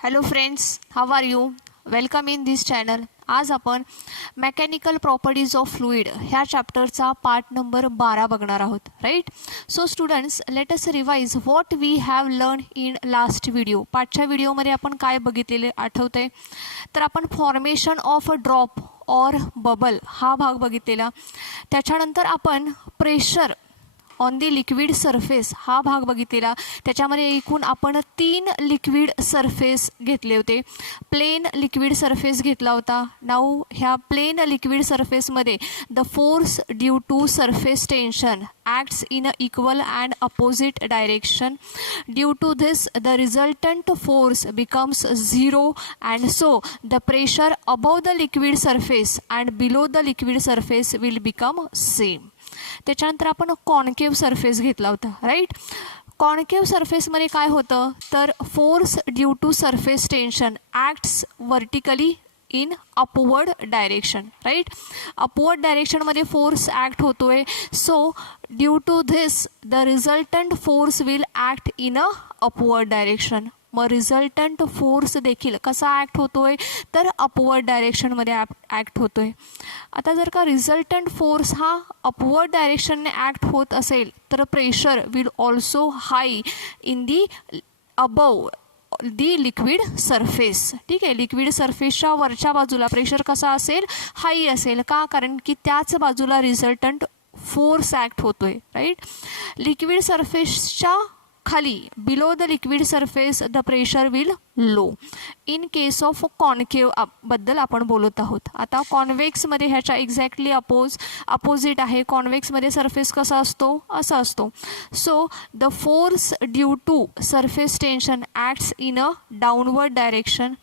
Hello friends, how are you? Welcome in this channel. आज आपण mechanical properties of fluid ह्या चॅप्टरचा part number 12 बघणार आहोत. Right. So students, let us revise what we have learn in last video. पाठच्या व्हिडिओमध्ये आपण काय बघितलेले आठवते? तर आपण formation of a drop or bubble हा भाग बघितलेला. त्याच्यानंतर आपण pressure on the liquid surface हा भाग बघितलेला. त्याच्यामध्ये एकूण आपण 3 लिक्विड सरफेस घेतले होते. प्लेन लिक्विड सरफेस घेतला होता. नाऊ ह्या प्लेन लिक्विड सरफेसमध्ये the force due to surface tension acts in a equal and opposite direction. Due to this, the resultant force becomes zero, and so the pressure above the liquid surface and below the liquid surface will become same. त्याच्यानंतर आपण concave surface घेतला होता. Right. Concave सरफेसमध्ये काय होतं तर force due to surface tension acts vertically in upward direction. Right. Upward डायरेक्शनमध्ये force act होतोय. So due to this the resultant force will act in a upward direction. मग resultant force देखील कसा act होतोय तर अपवर्ड डायरेक्शनमध्ये ॲक्ट होतोय. आता जर का रिझल्टंट फोर्स हा अपवर्ड डायरेक्शनने ॲक्ट होत असेल तर pressure will also high in the above the liquid surface. ठीक आहे. लिक्विड सरफेसच्या वरच्या बाजूला प्रेशर कसा असेल हाई असेल. का? कारण की त्याच बाजूला रिझल्टंट फोर्स ॲक्ट होतोय. राईट. लिक्विड सरफेसच्या खाली below the liquid surface the pressure will low. In case of concave बद्दल आपण बोलत आहोत. आता कॉन्वेक्समध्ये ह्याच्या एक्झॅक्टली अपोजिट आहे. कॉन्वेक्समध्ये सरफेस कसा असतो असा असतो. So the force due to surface tension acts in a downward direction.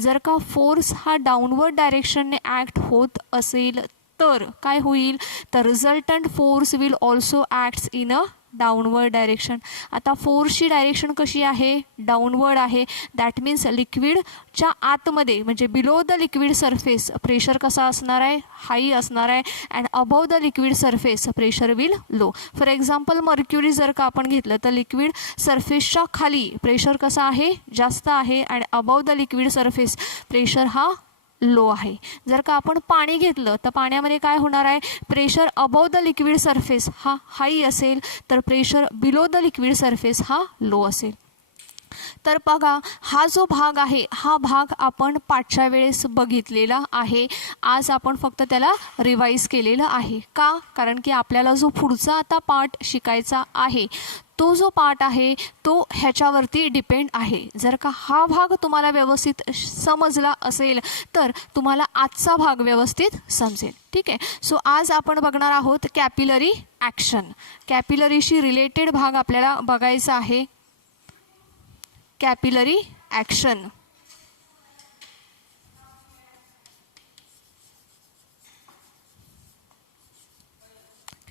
जर का फोर्स हा डाऊनवर्ड डायरेक्शनने ॲक्ट होत असेल तर काय होईल तर resultant force will also acts in a downward direction. आता फोर्सची डायरेक्शन कशी आहे डाऊनवर्ड आहे. दॅट मीन्स लिक्विडच्या आतमध्ये म्हणजे below the liquid surface pressure कसा असणार आहे हाई असणार आहे. And above the liquid surface pressure will low. For example mercury जर का आपण घेतलं तर लिक्विड सरफेसच्या खाली प्रेशर कसा आहे जास्त आहे आणि above the liquid surface pressure हा लो आहे. जर का आपण पाणी घेतलं तर पाण्यामध्ये काय होणार आहे pressure above the liquid surface हा हाई असेल तर pressure below the liquid surface हा लो असेल. तर बघा हा जो भाग आहे हा भाग आपण पाठच्या वेळेस बघितलेला आहे. आज आपण फक्त त्याला रिवाईज केलेलं आहे. का? कारण की आपल्याला जो पुढचा आता पार्ट शिकायचा आहे तो जो पार्ट आहे तो ह्याच्यावरती डिपेंड आहे. जर का हा भाग तुम्हाला व्यवस्थित समजला असेल तर तुम्हाला आजचा भाग व्यवस्थित समजेल. ठीक आहे. सो आज आपण बघणार आहोत कॅपिलरी ॲक्शन. कॅपिलरीशी रिलेटेड भाग आपल्याला बघायचा आहे. Capillary action.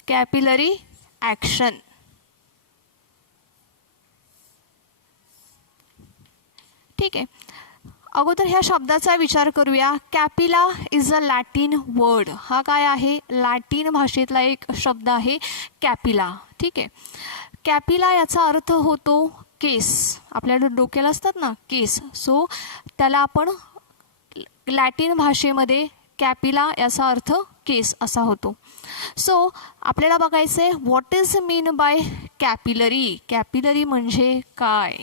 Capillary action. ठीक आहे. अगोदर ह्या शब्दाचा विचार करूया. कॅपिला इज अ लॅटिन वर्ड. हा काय आहे लॅटिन भाषेतला एक शब्द आहे कॅपिला. ठीक आहे. कॅपिला याचा अर्थ होतो केस. आपल्याला डोक्याला असतात ना केस. सो त्याला आपण लॅटिन भाषेमध्ये कॅपिला याचा अर्थ केस असा होतो. सो आपल्याला बघायचं आहे what is mean by capillary. Capillary म्हणजे काय?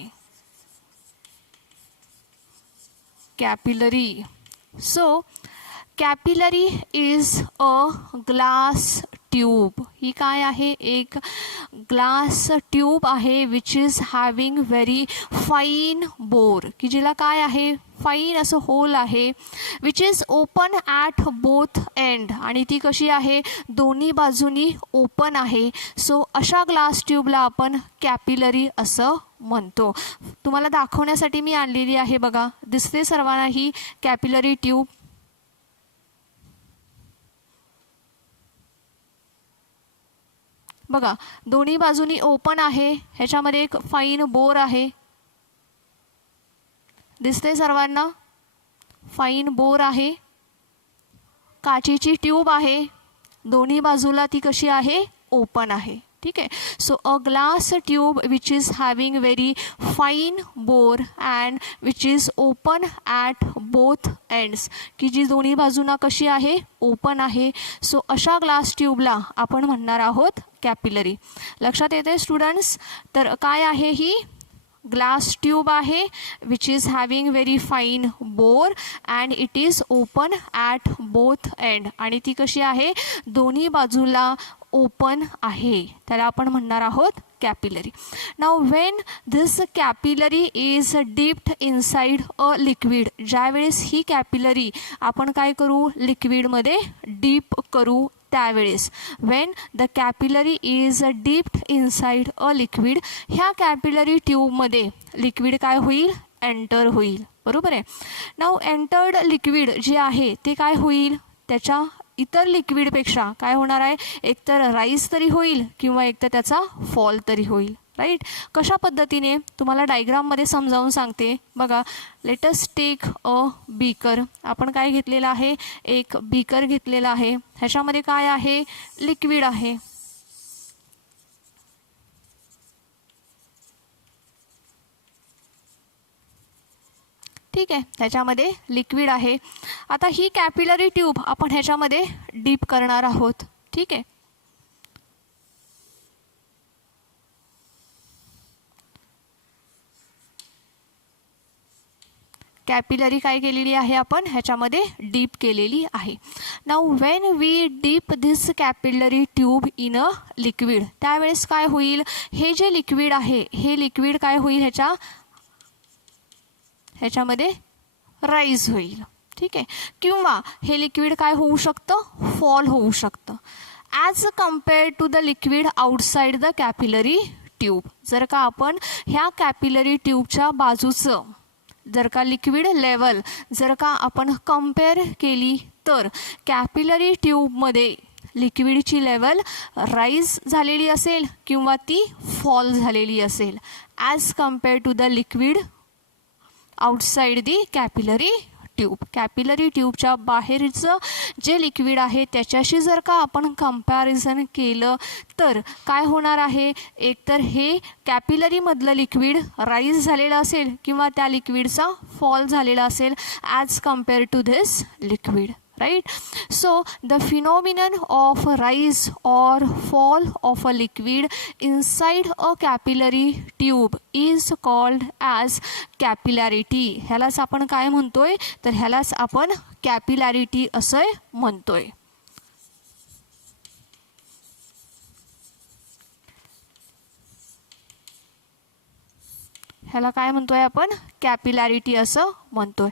Capillary. So capillary is a glass tube. ही काय आहे एक ग्लास ट्यूब आहे which is having very fine bore की जिला काय आहे फाईन असं होल आहे. Which is open at both end आणि ती कशी आहे दोन्ही बाजूनी ओपन आहे. सो अशा ग्लास ट्यूबला आपण कॅपिलरी असं म्हणतो. तुम्हाला दाखवण्यासाठी मी आणलेली आहे. बघा दिसते सर्वांना ही कॅपिलरी ट्यूब. बघा दोन्ही बाजूनी ओपन आहे. ह्याच्यामध्ये एक फाईन बोर आहे. दिसते सर्वांना फाईन बोर आहे. काचेची ट्यूब आहे. दोन्ही बाजूला ती कशी आहे ओपन आहे. ठीक आहे. So a glass tube which is having very fine bore and which is open at both ends, की जी दोन्ही बाजूंना कशी आहे, ओपन आहे. सो अशा ग्लास ट्यूबला आपण म्हणणार आहोत कॅपिलरी. लक्षात येते स्टुडंट्स? तर काय आहे ही ग्लास ट्यूब आहे which is having very fine bore and it is open at both end, आणि ती कशी आहे, दोन्ही बाजूला ओपन आहे. त्याला आपण म्हणणार आहोत capillary. Now when this capillary is dipped inside a liquid, ज्यावेळेस ही कॅपिलरी आपण काय करू, लिक्विडमध्ये डीप करू त्यावेळेस. When the capillary is dipped inside a liquid, ह्या कॅपिलरी ट्यूबमध्ये लिक्विड काय होईल, एंटर होईल. बरोबर आहे. नाव एंटर्ड लिक्विड जे आहे ते काय होईल, त्याच्या इतर लिक्विडपेक्षा काय होणार आहे, एकतर राईज तरी होईल किंवा एकतर त्याचा फॉल तरी होईल. राईट. कशा पद्धतीने तुम्हाला डायग्राममध्ये समजावून सांगते बघा. Let us take a beaker. आपण काय घेतलेलं आहे, एक बीकर घेतलेला आहे. ह्याच्यामध्ये काय आहे, लिक्विड आहे. ठीक आहे, त्याच्यामध्ये लिक्विड आहे. आता ही कॅपिलरी ट्यूब आपण ह्याच्यामध्ये डीप करणार आहोत. ठीक आहे. कॅपिलरी काय केलेली आहे, आपण ह्याच्यामध्ये डीप केलेली आहे. Now when we dip this capillary tube in a liquid, त्यावेळेस काय होईल, हे जे लिक्विड आहे हे लिक्विड काय होईल, ह्याच्यामध्ये राईज होईल. ठीक आहे. किंवा हे लिक्विड काय होऊ शकतं, फॉल होऊ शकतं. As compared to the liquid outside the capillary tube, जर का आपण ह्या कॅपिलरी ट्यूबच्या बाजूचं जर का लिक्विड लेवल जर का आपण कम्पेअर केली तर कॅपिलरी ट्यूबमध्ये लिक्विडची लेवल राईज झालेली असेल किंवा ती फॉल झालेली असेल as compare to the liquid outside the capillary tube. Capillary ट्यूबच्या बाहेरचं जे लिक्विड आहे त्याच्याशी जर का आपण कंपॅरिझन केलं तर काय होणार आहे, एकतर हे कॅपिलरीमधलं लिक्विड राईज झालेलं असेल किंवा त्या लिक्विडचा फॉल झालेला असेल as compare to this liquid. Right. So the phenomenon of rise or fall of a liquid inside a capillary tube is called as capillarity. ह्यालाच आपण काय म्हणतोय, तर ह्यालाच आपण कॅपिलॅरिटी असं म्हणतोय. ह्याला काय म्हणतोय आपण, कॅपिलॅरिटी असं म्हणतोय.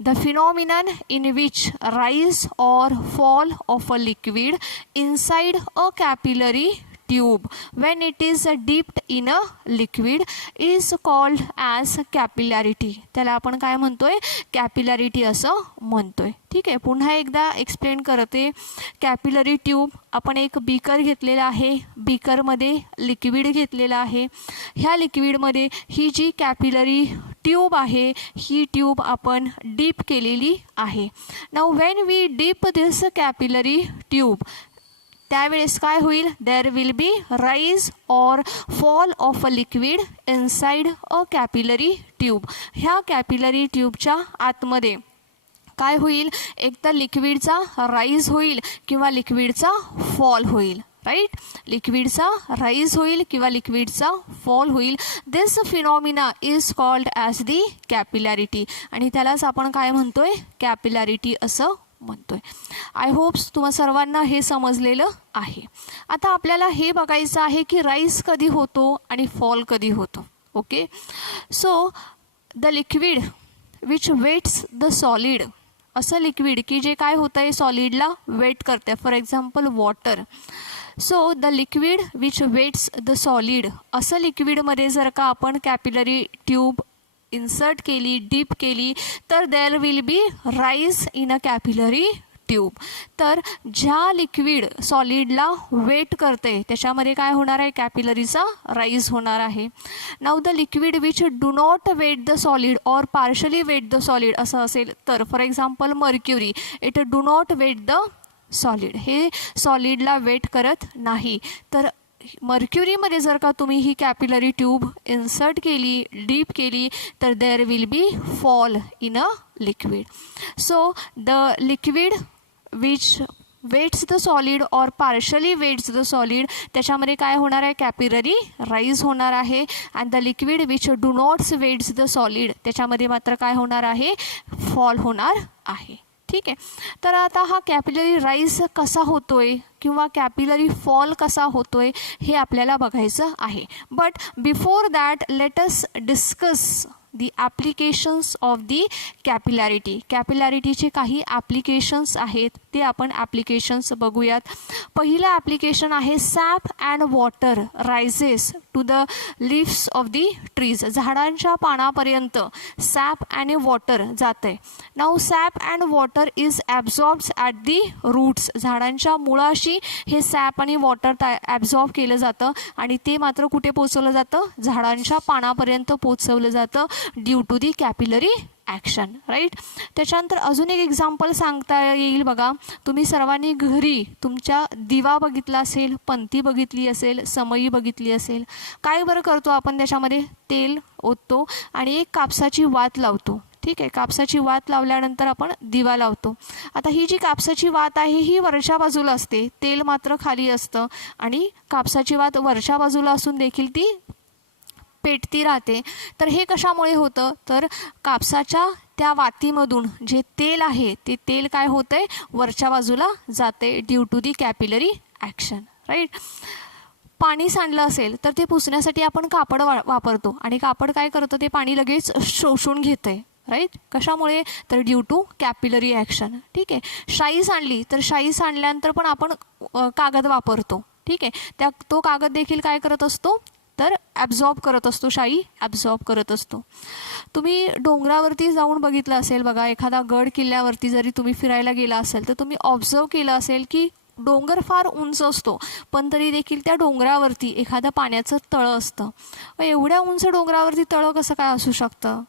The phenomenon in which rise or fall of a liquid inside a capillary tube when it is dipped in a liquid is called as capillarity. त्याला आपण काय म्हणतोय, कॅपिलॅरिटी असं म्हणतोय. ठीक आहे. पुन्हा एकदा एक्सप्लेन करते. कॅपिलरी ट्यूब आपण एक बीकर घेतलेला आहे, बीकरमध्ये लिक्विड घेतलेला आहे. ह्या लिक्विडमध्ये ही जी कॅपिलरी ट्यूब आहे ही ट्यूब आपण डीप केलेली आहे. Now when we dip this capillary tube त्यावेळेस काय होईल, there will be rise or fall of a liquid inside a capillary tube. ह्या कॅपिलरी ट्यूबच्या आतमध्ये काय होईल, एक तर लिक्विडचा राईज होईल किंवा लिक्विडचा फॉल होईल. राईट. लिक्विडचा राईज होईल किंवा लिक्विडचा फॉल होईल. This phenomena is called as the capillarity, आणि त्यालाच आपण काय म्हणतोय, कॅपिलॅरिटी असं म्हणतोय. आय होप्स तुम्हा सर्वांना हे समजलेलं आहे. आता आपल्याला हे बघायचं आहे की राईज कधी होतो आणि फॉल कधी होतो. Okay. So the liquid which wets the solid, असं लिक्विड की जे काय होतं आहे, सॉलिडला वेट करते. For example water. So the liquid which wets the solid, असं लिक्विडमध्ये जर का आपण कॅपिलरी ट्यूब इन्सर्ट केली, डीप केली, तर there will be rise in a capillary tube. तर ज्या लिक्विड सॉलिडला वेट करते त्याच्यामध्ये काय होणार आहे, कॅपिलरीचा राईज होणार आहे. Now the liquid which do not wet the solid or partially wet the solid असं असेल तर, for example mercury, it do not wet the solid, हे सॉलिडला वेट करत नाही. तर मर्क्युरीमध्ये जर का तुम्ही ही कॅपिलरी ट्यूब इन्सर्ट केली, डीप केली, तर there will be fall in a liquid. So the liquid which wets the solid or partially wets the solid, त्याच्यामध्ये काय होणार आहे, कॅपिलरी राईज होणार आहे. And the liquid which do nots wets the solid, त्याच्यामध्ये मात्र काय होणार आहे, फॉल होणार आहे. ठीक आहे. तर आता हा कॅपिलरी राईज कसा होतोय किंवा कॅपिलरी फॉल कसा होतोय हे आपल्याला बघायचं आहे. But before that let us discuss the applications of the capillarity. कॅपिलॅरिटीचे काही ॲप्लिकेशन्स आहेत, ते आपण ॲप्लिकेशन्स बघूयात. पहिलं ॲप्लिकेशन आहे sap and water rises to the leaves of the trees. झाडांच्या पानापर्यंत सॅप आणि वॉटर जातं आहे. Now sap and water is absorbed at the roots. झाडांच्या मुळाशी हे सॅप आणि वॉटर ॲब्झॉर्ब केलं जातं आणि ते मात्र कुठे पोचवलं जातं, झाडांच्या पानापर्यंत पोचवलं जातं due to the capillary action. Right. त्याच्यानंतर अजून एक एक्झाम्पल सांगता येईल बघा. तुम्ही सर्वांनी घरी तुमच्या दिवा बघितला असेल, पंती बघितली असेल, समई बघितली असेल. काय बरं करतो आपण, त्याच्यामध्ये तेल ओततो आणि एक कापसाची वात लावतो. ठीक आहे. कापसाची वात लावल्यानंतर आपण दिवा लावतो. आता ही जी कापसाची वात आहे ही वरच्या बाजूला असते, तेल मात्र खाली असतं आणि कापसाची वात वरच्या बाजूला असून देखील ती पेटती राहते. तर हे कशामुळे होतं, तर कापसाच्या त्या वातीमधून जे तेल आहे ते तेल काय होतंय, वरच्या बाजूला जाते due to the capillary action. Right. पाणी सांडलं असेल तर ते पुसण्यासाठी आपण कापड वापरतो आणि कापड काय करतं, ते पाणी लगेच शोषून घेतंय. राईट. कशामुळे, तर ड्यू टू कॅपिलरी ॲक्शन. ठीक आहे. शाई सांडली तर शाई सांडल्यानंतर पण आपण कागद वापरतो. ठीक आहे. तो कागद देखील काय करत असतो, तर ॲब्झॉर्ब करत असतो, शाई ॲब्झॉर्ब करत असतो. तुम्ही डोंगरावरती जाऊन बघितलं असेल बघा, एखादा गड किल्ल्यावरती जरी तुम्ही फिरायला गेला असेल तर तुम्ही ऑब्झर्व केलं असेल की डोंगर फार उंच असतो पण तरी देखील त्या डोंगरावरती एखादं पाण्याचं तळं असतं. एवढ्या उंच डोंगरावरती तळं कसं काय असू शकतं,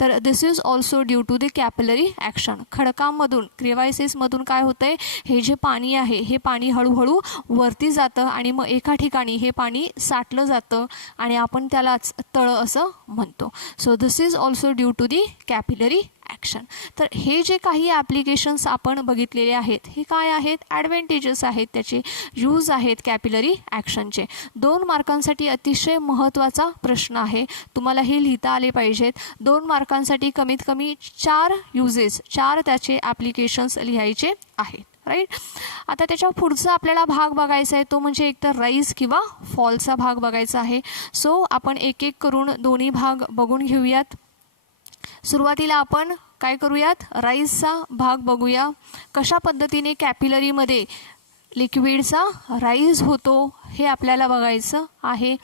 तर this is also due to the capillary action. खडकांमधून, क्रेवायसेसमधून काय होतंय, हे जे पाणी आहे हे पाणी हळूहळू वरती जातं आणि मग एका ठिकाणी हे पाणी साठलं जातं आणि आपण त्यालाच तळं असं म्हणतो. So this is also due to the capillary action. तर हे जे काही ॲप्लिकेशन्स आपण बघितलेले आहेत हे काय आहेत, ॲडव्हान्टेजेस आहेत, त्याचे यूज आहेत कॅपिलरी ॲक्शनचे. 2 मार्कांसाठी अतिशय महत्त्वाचा प्रश्न आहे, तुम्हाला हे लिहिता आले पाहिजेत. 2 मार्कांसाठी कमीत कमी 4 यूजेस, 4 त्याचे ॲप्लिकेशन्स लिहायचे आहेत. राईट. आता त्याच्या पुढचा आपल्याला भाग बघायचा आहे तो म्हणजे एकतर राईज किंवा फॉलचा भाग बघायचा आहे. सो आपण एक एक करून दोन्ही भाग बघून घेऊयात. सुरुवातीला आपण काय करूयात, राईजचा भाग बघूया. कशा पद्धतीने कॅपिलरीमध्ये लिक्विडचा राईज होतो हे आपल्याला बघायचं आहे.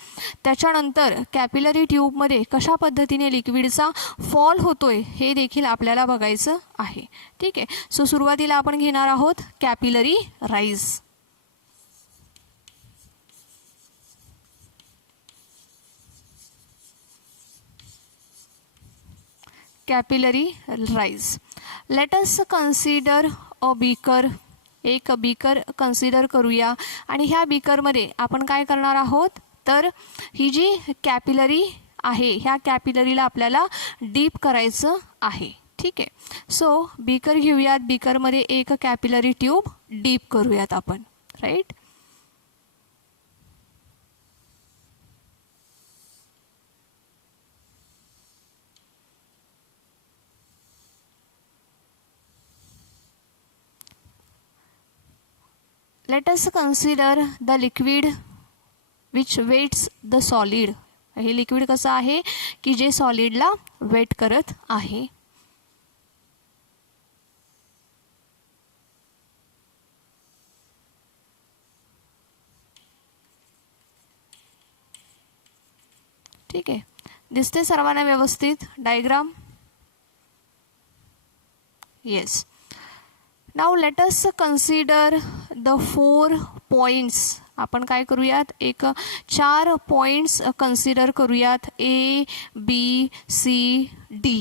त्याच्यानंतर कॅपिलरी ट्यूबमध्ये कशा पद्धतीने लिक्विडचा फॉल होतोय हे देखील आपल्याला बघायचं आहे. ठीक आहे. सो सुरुवातीला आपण घेणार आहोत capillary rise. Capillary rise. Let us consider a beaker. एक बीकर कन्सिडर करूया आणि ह्या बीकरमध्ये आपण काय करणार आहोत, तर ही जी कॅपिलरी आहे ह्या कॅपिलरीला आपल्याला डीप करायचं आहे. ठीक आहे. सो बीकर घेऊयात, बीकरमध्ये एक कॅपिलरी ट्यूब डीप करूयात आपण. Right. Let us consider the liquid which weights the solid. हे लिक्विड कसं आहे की जे सॉलिडला वेट करत आहे. ठीक आहे. दिसते सर्वांना व्यवस्थित diagram? Yes. Now let us consider the 4 points. आपण काय करूयात, एक 4 पॉइंट्स कन्सिडर करूयात, A, B, C, D.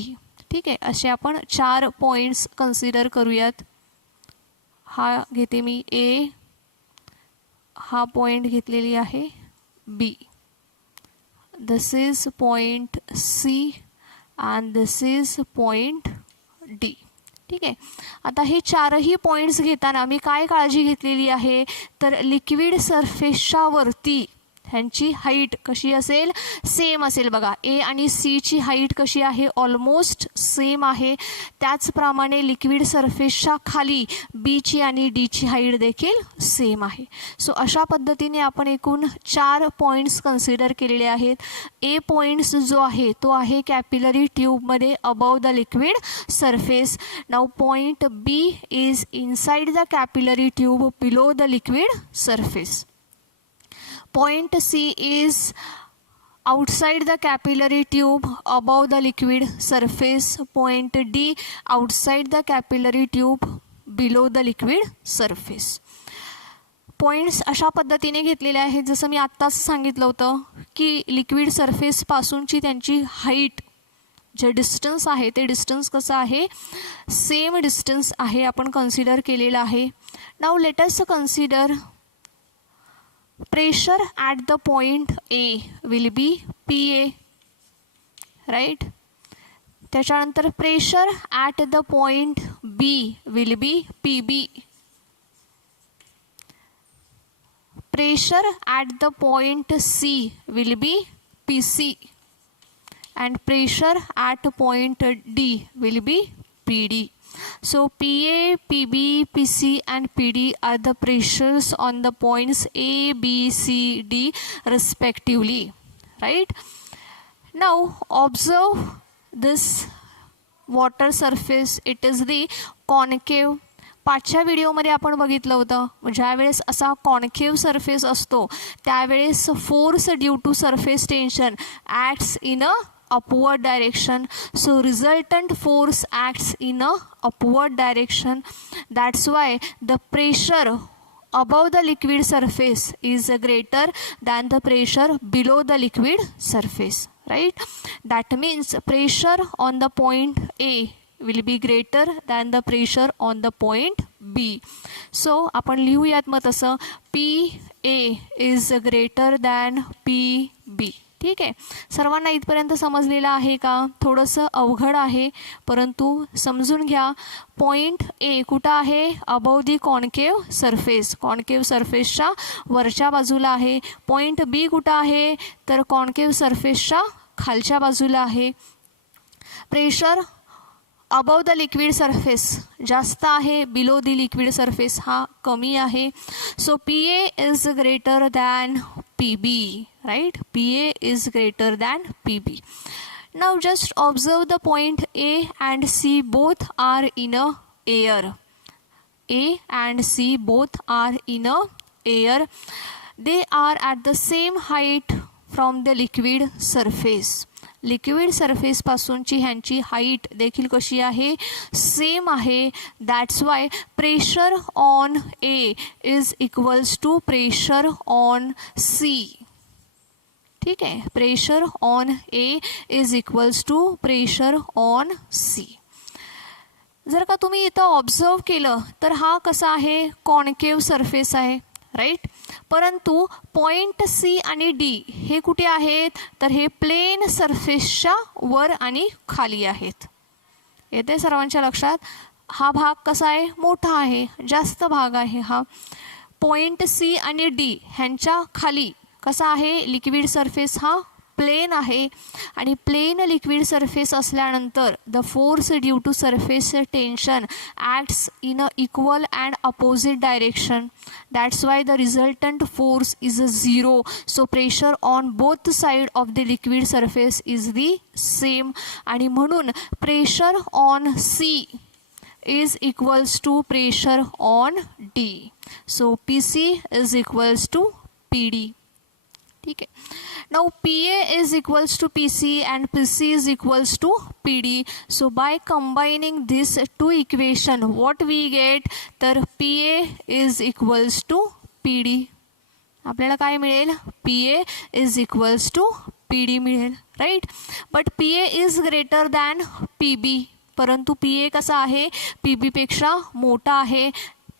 ठीक आहे. असे आपण 4 पॉइंट्स कन्सिडर करूयात. हा घेते मी A, हा पॉईंट घेतलेली आहे B. This is point C and this is point D. ठीक आहे. आता हे चारही पॉईंट्स घेताना मी काय काळजी घेतलेली आहे, तर लिक्विड सरफेसच्या वरती ह्यांची हाईट कशी असेल, सेम असेल. बघा ए आणि सी ची हाईट कशी आहे, ऑलमोस्ट सेम आहे. त्याचप्रमाणे लिक्विड सरफेसच्या खाली बी ची आणि डी ची हाईट देखील सेम आहे. सो अशा पद्धतीने आपण एकूण 4 पॉईंट्स कन्सिडर केलेले आहेत. ए पॉईंट्स जो आहे तो आहे कॅपिलरी ट्यूबमध्ये above the liquid surface. Now point B is inside the capillary tube below the liquid surface. Point C is outside the capillary tube above the liquid surface. Point D outside the capillary tube below the liquid surface. Points अशा पद्धतीने घेतलेले आहेत, जसं मी आत्ताच सांगितलं होतं की liquid surface पासूनची त्यांची हाईट जे डिस्टन्स आहे ते डिस्टन्स कसं आहे, सेम डिस्टन्स आहे, आपण कन्सिडर केलेलं आहे. Now let us consider pressure at the point A will be PA, right? त्याच्यानंतर pressure at the point B will be PB. Pressure at the point C will be PC and pressure at point D will be PD. So PA, PB, PC and PD are the pressures on the points A, B, C, D respectively, right? Now observe this water surface. It is the concave. पाचच्या व्हिडिओमध्ये आपण बघितलं होतं, ज्यावेळेस असा concave surface असतो त्यावेळेस force due to surface tension acts in a upward direction. So resultant force acts in a upward direction. That's why the pressure above the liquid surface is greater than the pressure below the liquid surface, right? That means pressure on the point A will be greater than the pressure on the point B. So आपण लिहूयात मग तसं PA is greater than PB. ठीक आहे. सर्वांना इथपर्यंत समजलेलं आहे का? थोडंसं अवघड आहे परंतु समजून घ्या. पॉईंट ए कुठं आहे, above the concave surface, concave सरफेसच्या वरच्या बाजूला आहे. पॉईंट बी कुठं आहे, तर कॉन्केव्ह सरफेसच्या खालच्या बाजूला आहे. Pressure above the liquid surface जास्त आहे, बिलो दी लिक्विड सरफेस हा कमी आहे. So P A is greater than PB, right? PA is greater than PB. Now just observe the point A and C both are in a air. A and C both are in a air. They are at the same height from the liquid surface. Liquid surface पासूनची ह्यांची height देखील कशी आहे, same आहे. That's why pressure on A is equals to pressure on C. ठीक आहे. Pressure on A is equals to pressure on C. जर का तुम्ही इथं ऑब्झर्व केलं तर हा कसा आहे, कॉन्केव्ह सरफेस आहे, राईट. परंतु पॉईंट सी आणि डी हे कुठे आहेत, तर हे प्लेन सरफेसच्या वर आणि खाली आहेत. येते सर्वांच्या लक्षात. हा भाग कसा आहे, मोठा आहे, जास्त भाग आहे हा. पॉईंट सी आणि डी ह्यांच्या खाली कसा आहे, लिक्विड सरफेस हा प्लेन आहे आणि प्लेन लिक्विड सरफेस असल्यानंतर the force due to surface tension acts in a equal and opposite direction. That's why the resultant force is a zero. So pressure on both side of the liquid surface is the same आणि म्हणून pressure on C is equals to pressure on D. So PC is equals to PD. ठीक है. Now PA is equals to PC and PC is equals to PD. So by combining these two equation, what we get? तर PA is equals to PD. आपल्याला काय मिळेल? PA is equals to PD मिळेल, right? But PA is greater than PB. परंतु PA कसा आहे, PB पेक्षा मोठा आहे.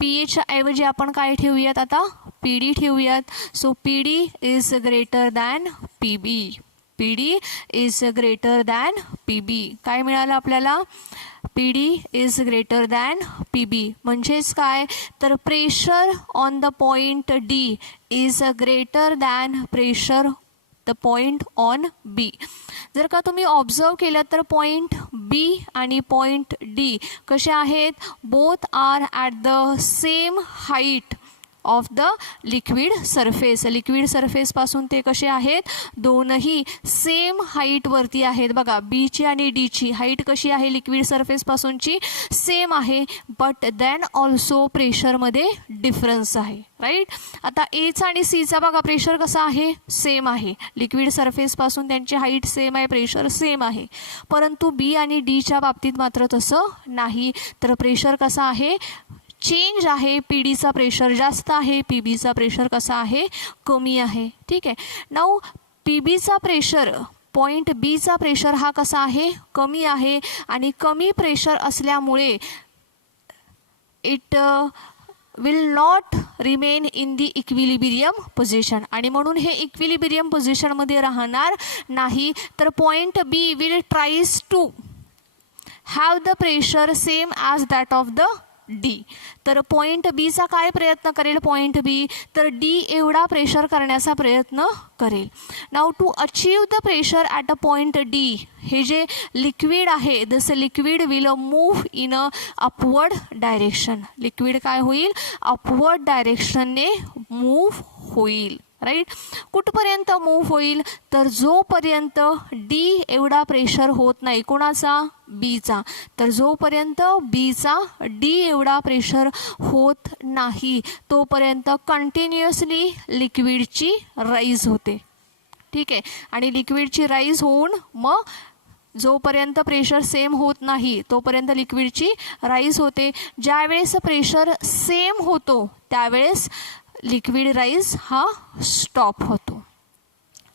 PA च्या ऐवजी आपण काय ठेवूयात आता, पी डी ठेवूयात. So P D is greater than P B. P D is greater than P B. काय मिळालं आपल्याला? P D is greater than P B. म्हणजेच काय? तर pressure on the point D is greater than pressure the point on B. जर का तुम्ही observe केलं तर पॉईंट बी आणि पॉईंट डी कसे आहेत? Both are at the same height of the liquid surface. Liquid सरफेसपासून ते कसे आहेत? दोनही सेम हाईटवरती आहेत. बघा, बीची आणि डीची हाईट कशी आहे लिक्विड सरफेसपासूनची? सेम आहे. बट देन ऑल्सो प्रेशरमध्ये डिफरन्स आहे. राईट. आता एचा आणि सीचा बघा प्रेशर कसा आहे? सेम आहे. लिक्विड सरफेसपासून त्यांची हाईट सेम आहे, प्रेशर सेम आहे. परंतु बी आणि डीच्या बाबतीत मात्र तसं नाही. तर प्रेशर कसा आहे? चेंज आहे. पी डीचा प्रेशर जास्त आहे, पी बीचा प्रेशर कसा आहे? कमी आहे. ठीक आहे. नाऊ पी बीचा प्रेशर, पॉईंट बीचा प्रेशर हा कसा आहे? कमी आहे. आणि कमी प्रेशर असल्यामुळे it will not remain in the equilibrium position. आणि म्हणून हे इक्विलिब्रियम पोझिशनमध्ये राहणार नाही. तर point B will tries to have the pressure same as that of the D. तर पॉईंट बीचा काय प्रयत्न करेल? पॉईंट बी तर डी एवढा प्रेशर करण्याचा प्रयत्न करेल. Now to achieve the pressure at a point D, हे जे लिक्विड आहे this liquid will move in a upward direction. Liquid काय होईल? अपवर्ड डायरेक्शनने मूव्ह होईल. राईट. कुठपर्यंत मूव्ह होईल? तर जोपर्यंत डी एवढा प्रेशर होत नाही. कोणाचा? बीचा. तर जोपर्यंत बीचा डी एवढा प्रेशर होत नाही तोपर्यंत कंटिन्युअसली लिक्विडची राईज होते. ठीक आहे. आणि लिक्विडची राईज होऊन मग जोपर्यंत प्रेशर सेम होत नाही तोपर्यंत लिक्विडची राईज होते. ज्यावेळेस प्रेशर सेम होतो त्यावेळेस लिक्विड राईज हा स्टॉप होतो.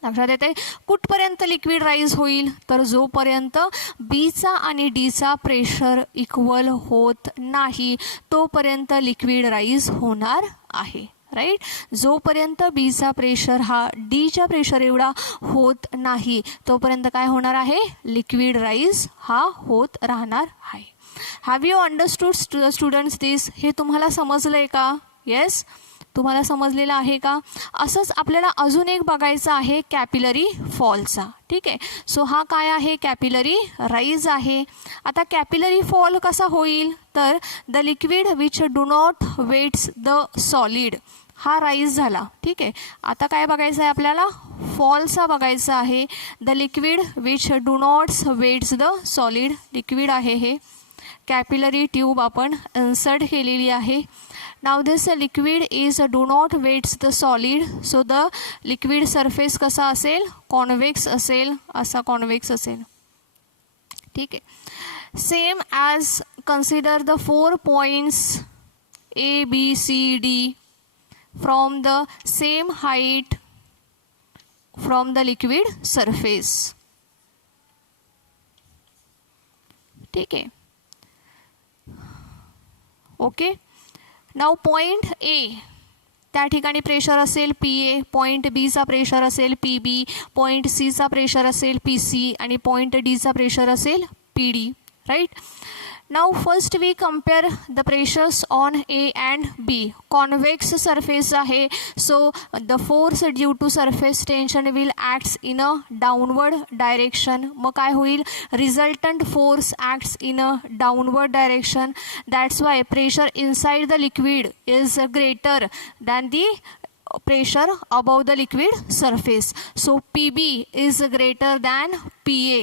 लक्षात येते? कुठपर्यंत लिक्विड राईज होईल? तर जोपर्यंत बीचा आणि डीचा प्रेशर इक्वल होत नाही तोपर्यंत लिक्विड राईज होणार आहे. राईट. जोपर्यंत बीचा प्रेशर हा डीच्या प्रेशर एवढा होत नाही तोपर्यंत काय होणार आहे? लिक्विड राईज हा होत राहणार आहे. हॅव यू अंडरस्टूड स्टुडंट्स दिस? हे तुम्हाला समजलंय का? येस, तुम्हाला समजलेलं आहे का? असंच आपल्याला अजून एक बघायचं आहे कॅपिलरी फॉलचा. ठीक आहे. सो हा काय आहे? कॅपिलरी राईज आहे. आता कॅपिलरी फॉल कसा होईल? तर the liquid which do not wets the solid हा राईज झाला. ठीक आहे. आता काय बघायचं आहे आपल्याला? फॉलचा बघायचा आहे. The liquid which do not wets the solid. Liquid आहे हे. कॅपिलरी ट्यूब आपण इन्सर्ट केलेली आहे. Now this liquid is do not weights the solid, so the liquid surface कसा असेल? कॉन्व्हेक्स असेल. असा कॉन्व्हेक्स असेल. ठीक आहे. Same as consider the 4 points A, B, C, D from the same height from the liquid surface. ठीक आहे. Okay. Now point A त्या ठिकाणी प्रेशर असेल पी ए, पॉईंट बीचा प्रेशर असेल पी बी, पॉईंट सीचा प्रेशर असेल पी सी आणि पॉईंट डीचा प्रेशर असेल P D. Right. Now first we compare the pressures on A and B. Convex surface आहे. So the force due to surface tension will acts in a downward direction. मग काय होईल? Resultant force acts in a downward direction. That's why pressure inside the liquid is greater than the pressure above the liquid surface. So PB is greater than PA.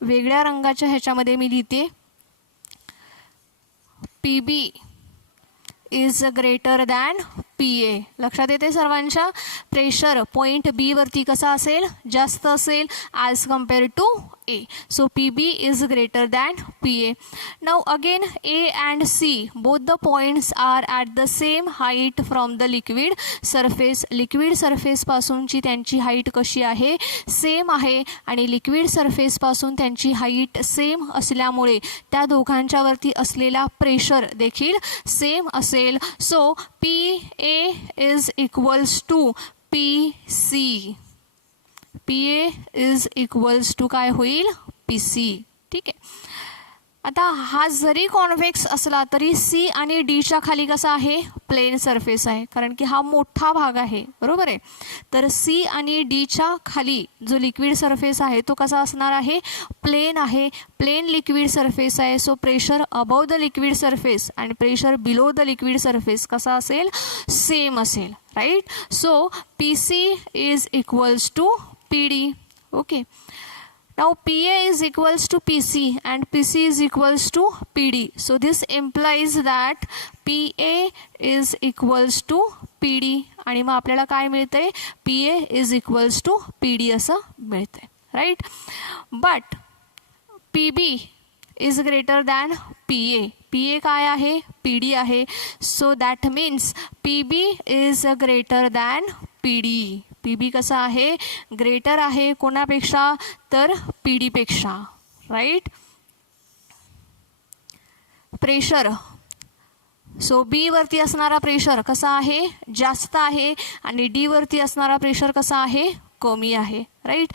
वेगळ्या रंगाच्या ह्याच्यामध्ये मी लिहिते. PB is greater than PA. लक्षात येते सर्वांच्या? Pressure point बी वरती कसा असेल? जास्त असेल as compare to A. So PB is greater than PA. Now again A and C both the points are at the same height from the liquid surface. Liquid surface पासूनची त्यांची height कशी आहे? Same आहे. आणि liquid surface पासून त्यांची height same असल्यामुळे त्या दोघांच्या वरती असलेला प्रेशर देखील सेम असेल. असेल? So PA is equals to PC. PA is equals to काय होईल? PC. ठीक आहे. आता हा जरी कॉन्व्हेक्स असला तरी C आणि Dच्या खाली कसा आहे? प्लेन सरफेस आहे, कारण की हा मोठा भाग आहे, बरोबर आहे. तर C आणि Dच्या खाली जो लिक्विड सरफेस आहे तो कसा असणार आहे? प्लेन आहे. प्लेन लिक्विड सरफेस आहे. So pressure above the liquid surface आणि pressure below the liquid surface कसा असेल? सेम असेल, right. So PC is equals to PD. Okay. Now PA is equals to PC and PC is equals to PD. So this implies that PA is equals to PD. आणि मग आपल्याला काय मिळतंय? PA is equals to PD असं मिळतंय, right. But PB is greater than PA. PA काय आहे? PD आहे. So that means PB is greater than PD. PB कसा आहे? ग्रेटर आहे कोणापेक्षा? तर PD पेक्षा, राईट. प्रेशर, सो B वरती असणारा प्रेशर कसा आहे? जास्त आहे. आणि D वरती असणारा प्रेशर कसा आहे? कमी आहे, राईट.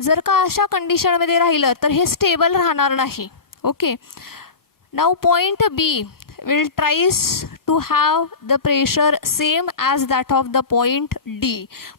जर का अशा कंडिशनमध्ये राहिलं तर हे स्टेबल राहणार नाही. Okay. Now point B will tries to have the pressure same as that of the point D.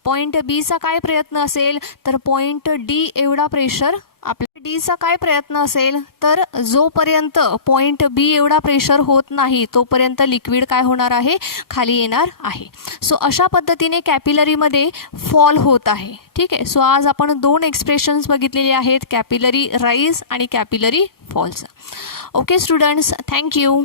Point B चा काय प्रयत्न असेल? तर पॉइंट D एवढा प्रेशर आपल्या D चा काय प्रयत्न असेल? तर जोपर्यंत पॉइंट B एवढा प्रेशर होत नाही तोपर्यंत लिक्विड काय होणार आहे? खाली येणार आहे. सो अशा पद्धतीने कॅपिलरीमध्ये फॉल होत आहे. ठीक आहे. सो आज आपण दोन एक्सप्रेशन्स बघितलेले आहेत, कॅपिलरी राईज आणि capillary falls. Okay students, thank you.